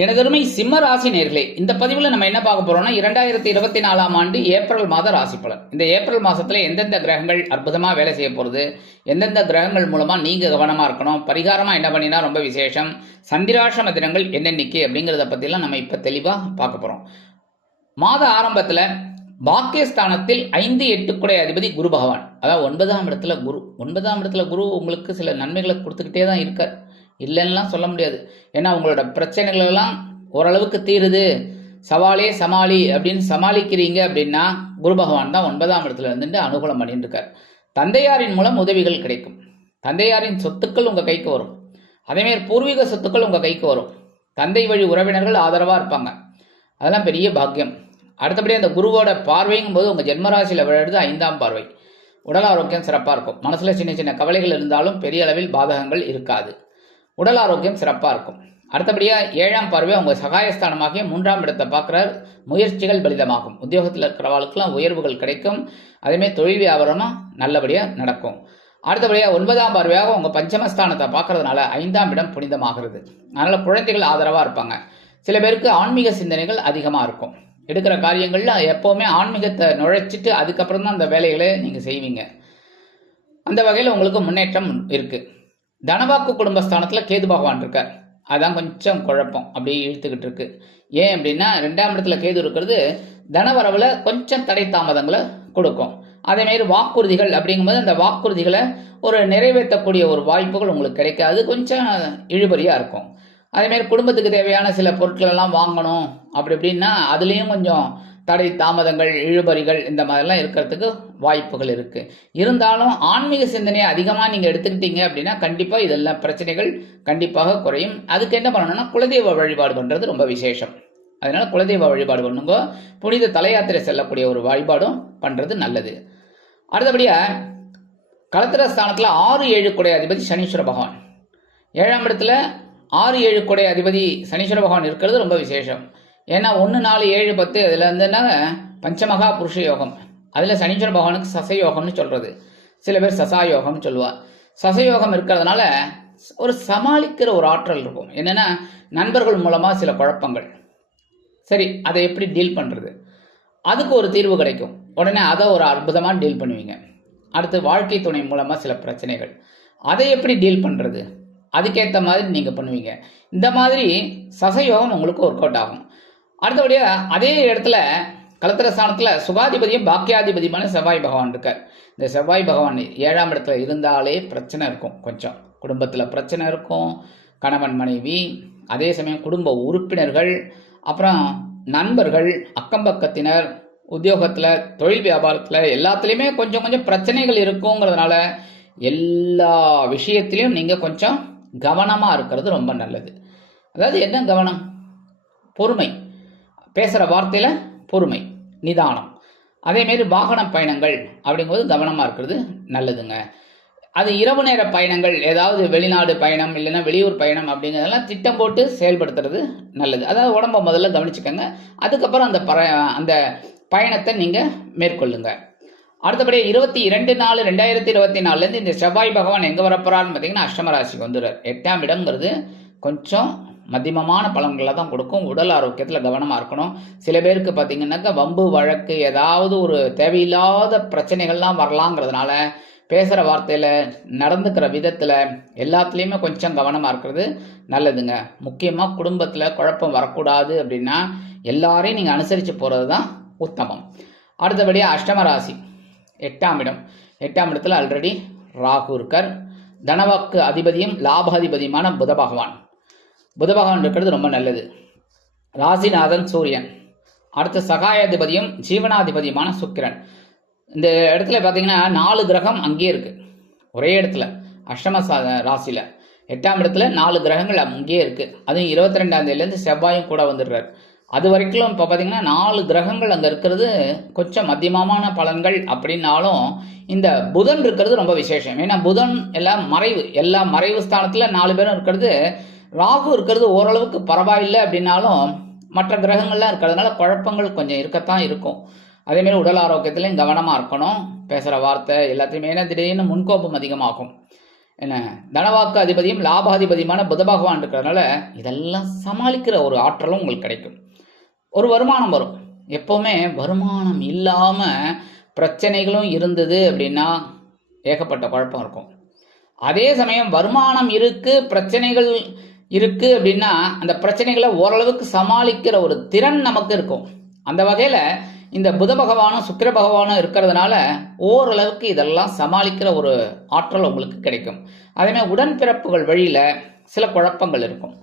எனதருமை சிம்ம ராசி நேர்களே இந்த பதிவில் நம்ம என்ன பார்க்க போறோம்னா இரண்டாயிரத்தி இருபத்தி நாலாம் ஆண்டு ஏப்ரல் மாத ராசி பலன். இந்த ஏப்ரல் மாசத்துல எந்தெந்த கிரகங்கள் அற்புதமாக வேலை செய்ய போகிறது எந்தெந்த கிரகங்கள் மூலமா நீங்க கவனமா இருக்கணும் பரிகாரமா என்ன பண்ணினா ரொம்ப விசேஷம் சந்திராஷம தினங்கள் என்னென்னைக்கு அப்படிங்கிறத பத்திலாம் நம்ம இப்ப தெளிவா பார்க்க போறோம். மாத ஆரம்பத்துல பாக்கியஸ்தானத்தில் ஐந்து எட்டுக்குடை அதிபதி குரு பகவான். அதாவது ஒன்பதாம் இடத்துல குரு. ஒன்பதாம் இடத்துல குரு உங்களுக்கு சில நன்மைகளை கொடுத்துக்கிட்டே தான் இருக்கார். இல்லைன்னுலாம் சொல்ல முடியாது. ஏன்னா உங்களோட பிரச்சனைகள் எல்லாம் ஓரளவுக்கு தீருது. சவாலே சமாளி அப்படின்னு சமாளிக்கிறீங்க அப்படின்னா குரு பகவான் தான் ஒன்பதாம் இடத்துல இருந்துட்டு அனுகூலம் பண்ணிட்டு இருக்கார் தந்தையாரின் மூலம் உதவிகள் கிடைக்கும். தந்தையாரின் சொத்துக்கள் உங்கள் கைக்கு வரும். அதேமாரி பூர்வீக சொத்துக்கள் உங்கள் கைக்கு வரும். தந்தை வழி உறவினர்கள் ஆதரவாக இருப்பாங்க. அதெல்லாம் பெரிய பாக்கியம். அடுத்தபடி அந்த குருவோட பார்வைங்கும் போது உங்கள் ஜென்மராசியில் விழுறது ஐந்தாம் பார்வை. உடல் ஆரோக்கியம் சிறப்பாக இருக்கும். மனசில் சின்ன சின்ன கவலைகள் இருந்தாலும் பெரிய அளவில் பாதகங்கள் இருக்காது. உடல் ஆரோக்கியம் சிறப்பாக இருக்கும். அடுத்தபடியாக ஏழாம் பார்வை உங்கள் சகாயஸ்தானமாகிய மூன்றாம் இடத்தை பார்க்குற முயற்சிகள் பலிதமாகும். உத்தியோகத்தில் இருக்கிறவர்களுக்கெல்லாம் உயர்வுகள் கிடைக்கும். அதேமாதிரி தொழில் வியாபாரமாக நல்லபடியாக நடக்கும். அடுத்தபடியாக ஒன்பதாம் பார்வையாக உங்கள் பஞ்சமஸ்தானத்தை பார்க்கறதுனால ஐந்தாம் இடம் புனிதமாகிறது. அதனால் குழந்தைகள் ஆதரவாக இருப்பாங்க. சில பேருக்கு ஆன்மீக சிந்தனைகள் அதிகமாக இருக்கும். எடுக்கிற காரியங்களில் எப்போவுமே ஆன்மீகத்தை நுழைச்சிட்டு அதுக்கப்புறம் தான் அந்த வேலைகளை நீங்கள் செய்வீங்க. அந்த வகையில் உங்களுக்கு முன்னேற்றம் இருக்குது தனவாக்கு குடும்பஸ்தானத்தில் கேது பகவான் இருக்கார். அதான் கொஞ்சம் குழப்பம். அப்படியே இழுத்துக்கிட்டு இருக்கு. ஏன் அப்படின்னா ரெண்டாம் இடத்துல கேது இருக்கிறது தனவரவில் கொஞ்சம் தடை தாமதங்களை கொடுக்கும். அதேமாரி வாக்குறுதிகள் அப்படிங்கும்போது அந்த வாக்குறுதிகளை ஒரு நிறைவேற்றக்கூடிய ஒரு வாய்ப்புகள் உங்களுக்கு கிடைக்காது கொஞ்சம் இழுபறியாக இருக்கும். அதேமாரி குடும்பத்துக்கு தேவையான சில பொருட்கள் எல்லாம் வாங்கணும். அப்படி இப்படின்னா அதுலேயும் கொஞ்சம் தடை தாமதங்கள் இழுபறிகள் இந்த மாதிரிலாம் இருக்கிறதுக்கு வாய்ப்புகள் இருக்குது இருந்தாலும் ஆன்மீக சிந்தனையை அதிகமாக நீங்கள் எடுத்துக்கிட்டீங்க அப்படின்னா கண்டிப்பாக இதெல்லாம் பிரச்சனைகள் கண்டிப்பாக குறையும். அதுக்கு என்ன பண்ணணும்னா குலதெய்வ வழிபாடு பண்ணுறது ரொம்ப விசேஷம். அதனால் குலதெய்வ வழிபாடு பண்ணுங்க. புனித தலையாத்திரை செல்லக்கூடிய ஒரு வழிபாடும் பண்ணுறது நல்லது. அடுத்தபடியாக களத்திர ஸ்தானத்தில் ஆறு ஏழு குடை அதிபதி சனீஸ்வர பகவான். ஏழாம் இடத்துல ஆறு ஏழு குடை அதிபதி சனீஸ்வர பகவான் இருக்கிறது ரொம்ப விசேஷம். ஏன்னா ஒன்று நாலு ஏழு பத்து அதில் இருந்துன்னா பஞ்சமகா புருஷ யோகம். அதில் சனீஸ்வர பகவானுக்கு சசயோகம்னு சொல்கிறது சில பேர் சசாயோகம்னு சொல்லுவார் சசயோகம் இருக்கிறதுனால ஒரு சமாளிக்கிற ஒரு ஆற்றல் இருக்கும். என்னென்னா நண்பர்கள் மூலமாக சில குழப்பங்கள். சரி அதை எப்படி டீல் பண்ணுறது அதுக்கு ஒரு தீர்வு கிடைக்கும். உடனே அதை ஒரு அற்புதமாக டீல் பண்ணுவீங்க. அடுத்து வாழ்க்கை துணை மூலமாக சில பிரச்சனைகள். அதை எப்படி டீல் பண்ணுறது அதுக்கேற்ற மாதிரி நீங்கள் பண்ணுவீங்க. இந்த மாதிரி சசயோகம் உங்களுக்கு ஒர்க் அவுட் ஆகும். அடுத்தபடியாக அதே இடத்துல கலத்திர ஸ்தானத்தில் சுகாதிபதியும் பாக்கியாதிபதியுமான செவ்வாய் பகவான் இருக்கார். இந்த செவ்வாய் பகவான் ஏழாம் இடத்துல இருந்தாலே பிரச்சனை இருக்கும் கொஞ்சம். குடும்பத்தில் பிரச்சனை இருக்கும் கணவன் மனைவி அதே சமயம் குடும்ப உறுப்பினர்கள் அப்புறம் நண்பர்கள் அக்கம்பக்கத்தினர் உத்தியோகத்தில் தொழில் வியாபாரத்தில் எல்லாத்துலேயுமே கொஞ்சம் கொஞ்சம் பிரச்சனைகள் இருக்குங்கிறதுனால எல்லா விஷயத்திலையும் நீங்கள் கொஞ்சம் கவனமாக இருக்கிறது ரொம்ப நல்லது. அதாவது என்ன கவனம்? பொறுமை. பேசுகிற வார்த்தையில் பொறுமை நிதானம். அதேமாரி வாகன பயணங்கள் அப்படிங்கும்போது கவனமாக இருக்கிறது நல்லதுங்க. அது இரவு நேர பயணங்கள் ஏதாவது வெளிநாடு பயணம் இல்லைன்னா வெளியூர் பயணம் அப்படிங்கிறதெல்லாம் திட்டம் போட்டு செயல்படுத்துறது நல்லது. அதாவது உடம்பை முதல்ல கவனிச்சுக்கோங்க. அதுக்கப்புறம் அந்த பற அந்த பயணத்தை நீங்கள் மேற்கொள்ளுங்க. அடுத்தபடி இருபத்தி இரண்டு நாலு ரெண்டாயிரத்தி இருபத்தி நாலுலேருந்து இந்த செவ்வாய் பகவான் எங்கே வரப்போறான்னு பார்த்தீங்கன்னா அஷ்டம ராசிக்கு வந்துடுறார். எட்டாம் இடம்ங்கிறது கொஞ்சம் மதிமமான பலன்களை தான் கொடுக்கும். உடல் ஆரோக்கியத்தில் கவனமாக இருக்கணும். சில பேருக்கு பார்த்தீங்கன்னாக்கா வம்பு வழக்கு ஏதாவது ஒரு தேவையில்லாத பிரச்சனைகள்லாம் வரலாங்கிறதுனால பேசுகிற வார்த்தையில் நடந்துக்கிற விதத்தில் எல்லாத்துலேயுமே கொஞ்சம் கவனமாக இருக்கிறது நல்லதுங்க. முக்கியமாக குடும்பத்தில் குழப்பம் வரக்கூடாது அப்படின்னா எல்லாரையும் நீங்கள் அனுசரித்து போகிறது தான் உத்தமம். அடுத்தபடியாக அஷ்டம ராசி எட்டாம் இடம். எட்டாம் இடத்துல ஆல்ரெடி ராகு இருக்கார். தனவாக்கு அதிபதியும் லாபாதிபதியுமான புத பகவான். புத பகவான் இருக்கிறது ரொம்ப நல்லது. ராசிநாதன் சூரியன். அடுத்த சகாயாதிபதியும் ஜீவனாதிபதியுமான சுக்கிரன். இந்த இடத்துல பார்த்தீங்கன்னா நாலு கிரகம் அங்கேயே இருக்குது ஒரே இடத்துல அஷ்டம சா ராசியில். எட்டாம் இடத்துல நாலு கிரகங்கள் அங்கேயே இருக்குது அதுவும் இருபத்தி ரெண்டாம் தேதியிலேருந்து செவ்வாயும் கூட வந்துடுறார். அது வரைக்கும் இப்போ பார்த்தீங்கன்னா நாலு கிரகங்கள் அங்கே இருக்கிறது கொஞ்சம் மத்தியமமான பலன்கள் அப்படின்னாலும் இந்த புதன் இருக்கிறது ரொம்ப விசேஷம். ஏன்னா புதன் எல்லாம் மறைவு எல்லா மறைவு ஸ்தானத்தில் நாலு பேரும் இருக்கிறது ராகு இருக்கிறது ஓரளவுக்கு பரவாயில்லை அப்படின்னாலும் மற்ற கிரகங்கள்லாம் இருக்கிறதுனால குழப்பங்கள் கொஞ்சம் இருக்கத்தான் இருக்கும். அதேமாரி உடல் ஆரோக்கியத்துலையும் கவனமாக இருக்கணும். பேசுகிற வார்த்தை எல்லாத்தையுமே ஏன்னா திடீர்னு முன்கோபம் அதிகமாகும். என்ன? தனவாக்கு அதிபதியும் லாபாதிபதியுமான புத பகவான் இருக்கிறதுனால இதெல்லாம் சமாளிக்கிற ஒரு ஆற்றலும் உங்களுக்கு கிடைக்கும். ஒரு வருமானம் வரும். எப்போவுமே வருமானம் இல்லாமல் பிரச்சனைகளும் இருந்தது அப்படின்னா ஏகப்பட்ட குழப்பம் இருக்கும். அதே சமயம் வருமானம் இருக்குது பிரச்சனைகள் இருக்கு அப்படின்னா அந்த பிரச்சனைகளை ஓரளவுக்கு சமாளிக்கிற ஒரு திறன் நமக்கு இருக்கும். அந்த வகையில் இந்த புத பகவானும் சுக்கிர பகவானும் இருக்கிறதுனால ஓரளவுக்கு இதெல்லாம் சமாளிக்கிற ஒரு ஆற்றல் உங்களுக்கு கிடைக்கும். அதேமாதிரி உடன்பிறப்புகள் வழியில் சில குழப்பங்கள் இருக்கும்.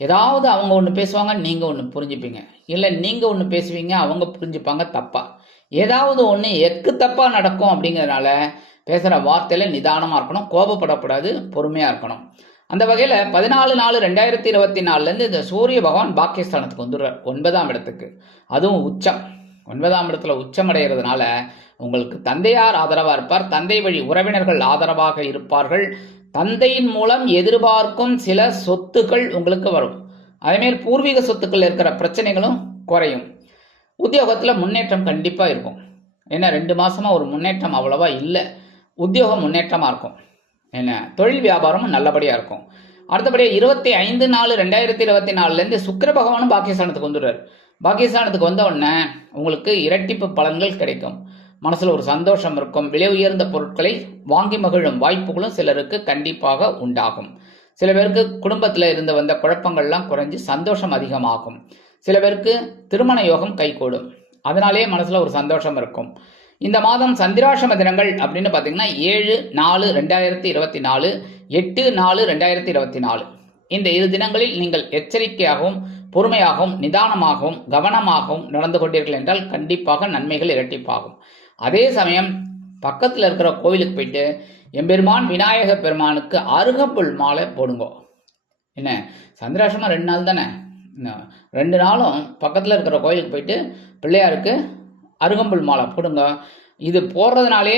ஏதாவது அவங்க ஒன்று பேசுவாங்க நீங்கள் ஒன்று புரிஞ்சுப்பீங்க. இல்லை நீங்கள் ஒன்று பேசுவீங்க அவங்க புரிஞ்சுப்பாங்க தப்பாக ஏதாவது ஒன்று எக்கு தப்பாக நடக்கும் அப்படிங்கிறதுனால பேசுகிற வார்த்தையில் நிதானமாக இருக்கணும் கோபப்படக்கூடாது பொறுமையாக இருக்கணும். அந்த வகையில் பதினாலு நாலு ரெண்டாயிரத்தி இருபத்தி நாலுலேருந்து இந்த சூரிய பகவான் பாக்கியஸ்தானத்துக்கு வந்துடுறார். ஒன்பதாம் இடத்துக்கு. அதுவும் உச்சம். ஒன்பதாம் இடத்துல உச்சம் அடைகிறதுனால உங்களுக்கு தந்தையார் ஆதரவாக இருப்பார். தந்தை வழி உறவினர்கள் ஆதரவாக இருப்பார்கள். தந்தையின் மூலம் எதிர்பார்க்கும் சில சொத்துக்கள் உங்களுக்கு வரும். அதேமாரி பூர்வீக சொத்துக்கள் இருக்கிற பிரச்சனைகளும் குறையும். உத்தியோகத்தில் முன்னேற்றம் கண்டிப்பாக இருக்கும். ஏன்னா ரெண்டு மாதமாக ஒரு முன்னேற்றம் அவ்வளவா இல்லை. உத்தியோகம் முன்னேற்றமாக இருக்கும். என்ன? தொழில் வியாபாரமும் நல்லபடியாக இருக்கும். அடுத்தபடியாக இருபத்தி ஐந்து நாலு ரெண்டாயிரத்தி இருபத்தி நாலுலேருந்து சுக்கிர பகவானும் பாகிஸ்தானத்துக்கு வந்துடுறார். பாகிஸ்தானத்துக்கு வந்த உடனே உங்களுக்கு இரட்டிப்பு பலன்கள் கிடைக்கும். மனசில் ஒரு சந்தோஷம் இருக்கும். விலை உயர்ந்த பொருட்களை வாங்கி மகிழும் வாய்ப்புகளும் சிலருக்கு கண்டிப்பாக உண்டாகும். சில பேருக்கு குடும்பத்தில் இருந்து வந்த குழப்பங்கள்லாம் குறைஞ்சு சந்தோஷம் அதிகமாகும். சில பேருக்கு திருமண யோகம் கைகூடும். அதனாலே மனசில் ஒரு சந்தோஷம் இருக்கும். இந்த மாதம் சந்திராஷம தினங்கள் அப்படின்னு பார்த்தீங்கன்னா ஏழு நாலு ரெண்டாயிரத்தி இருபத்தி நாலு எட்டு நாலு ரெண்டாயிரத்தி இருபத்தி நாலு. இந்த இரு தினங்களில் நீங்கள் எச்சரிக்கையாகவும் பொறுமையாகவும் நிதானமாகவும் கவனமாகவும் நடந்து கொண்டீர்கள் என்றால் கண்டிப்பாக நன்மைகள் இரட்டிப்பாகும். அதே சமயம் பக்கத்தில் இருக்கிற கோவிலுக்கு போயிட்டு எம்பெருமான் விநாயக பெருமானுக்கு அருகப்புல் மாலை போடுங்கோ. என்ன? சந்திராசிரமம் ரெண்டு நாள் தானே? என்ன, ரெண்டு நாளும் பக்கத்தில் இருக்கிற கோயிலுக்கு போயிட்டு பிள்ளையாருக்கு அருகம்புல் மாலை போடுங்க. இது போடுறதுனாலே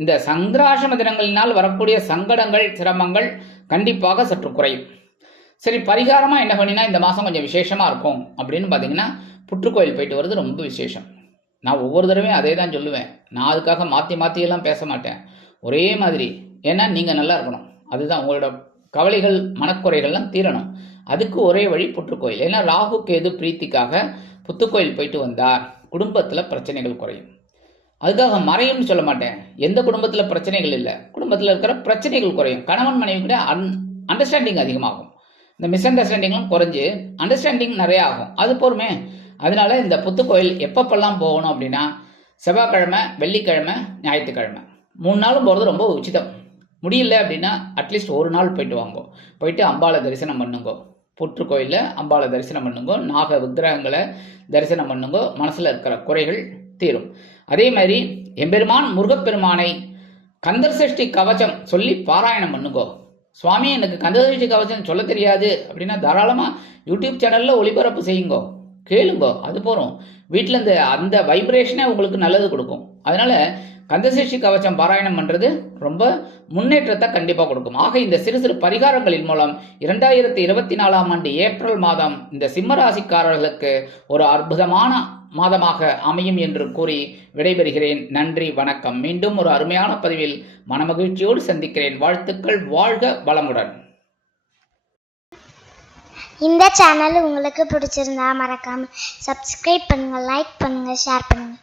இந்த சந்திராசிரம தினங்களினால் வரக்கூடிய சங்கடங்கள் சிரமங்கள் கண்டிப்பாக சற்று குறையும். சரி பரிகாரமாக என்ன பண்ணினா இந்த மாதம் கொஞ்சம் விசேஷமாக இருக்கும் அப்படின்னு பார்த்தீங்கன்னா புற்றுக்கோயில் போயிட்டு வர்றது ரொம்ப விசேஷம். நான் ஒவ்வொரு தடவையும் அதே தான் சொல்லுவேன். நான் அதுக்காக மாற்றி மாற்றியெல்லாம் பேச மாட்டேன். ஒரே மாதிரி. ஏன்னா நீங்கள் நல்லா இருக்கணும். அதுதான் உங்களோட கவலைகள் மனக்குறைகள்லாம் தீரணும். அதுக்கு ஒரே வழி புற்றுக்கோயில். ஏன்னா ராகு கேது பிரீத்திக்காக புத்துக்கோயில் போயிட்டு வந்தார். குடும்பத்தில் பிரச்சனைகள் குறையும். அதுக்காக மறையும்னு சொல்ல மாட்டேன். எந்த குடும்பத்தில் பிரச்சனைகள் இல்லை. குடும்பத்தில் இருக்கிற பிரச்சனைகள் குறையும். கணவன் மனைவி கூட அன் அண்டர்ஸ்டாண்டிங் அதிகமாகும். இந்த மிஸ் அண்டர்ஸ்டாண்டிங்லாம் குறைஞ்சு அண்டர்ஸ்டாண்டிங் நிறைய ஆகும். அது போருமே அதனால இந்த புத்துக்கோயில் எப்பப்பெல்லாம் போகணும் அப்படின்னா செவ்வாய்க்கிழமை வெள்ளிக்கிழமை ஞாயிற்றுக்கிழமை. மூணு நாளும் போகிறது ரொம்ப உச்சிதம். முடியல அப்படின்னா அட்லீஸ்ட் ஒரு நாள் போயிட்டு வாங்கோ. போயிட்டு அம்பாவை தரிசனம் பண்ணுங்கோ. புற்று கோயிலில் அம்பாளை தரிசனம் பண்ணுங்கோ நாக விக்கிரகங்களை தரிசனம் பண்ணுங்கோ மனசில் இருக்கிற குறைகள் தீரும். அதே மாதிரி எம்பெருமான் முருகப்பெருமானை கந்தர் சஷ்டி கவச்சம் சொல்லி பாராயணம் பண்ணுங்கோ. சுவாமி எனக்கு கந்தர் சஷ்டி கவச்சம் சொல்ல தெரியாது அப்படின்னா தாராளமாக யூடியூப் சேனலில் ஒளிபரப்பு செய்யுங்கோ. கேளுங்கோ அது போகிறோம் வீட்டில் இந்த அந்த வைப்ரேஷனே உங்களுக்கு நல்லது கொடுக்கும். அதனால கந்தசஷ்டி கவச்சம் பாராயணம் பண்ணுறது ரொம்ப முன்னேற்றத்தை கண்டிப்பாக கொடுக்கும். ஆக இந்த சிறு சிறு பரிகாரங்களின் மூலம் இரண்டாயிரத்தி இருபத்தி நாலாம் ஆண்டு ஏப்ரல் மாதம் இந்த சிம்ம ராசிக்காரர்களுக்கு ஒரு அற்புதமான மாதமாக அமையும் என்று கூறி விடைபெறுகிறேன். நன்றி வணக்கம். மீண்டும் ஒரு அருமையான பதிவில் மனமகிழ்ச்சியோடு சந்திக்கிறேன். வாழ்த்துக்கள் வாழ்க வளமுடன். இந்த சேனல் உங்களுக்கு பிடிச்சிருந்தா மறக்காம சப்ஸ்கிரைப் பண்ணுங்க லைக் பண்ணுங்க ஷேர் பண்ணுங்க.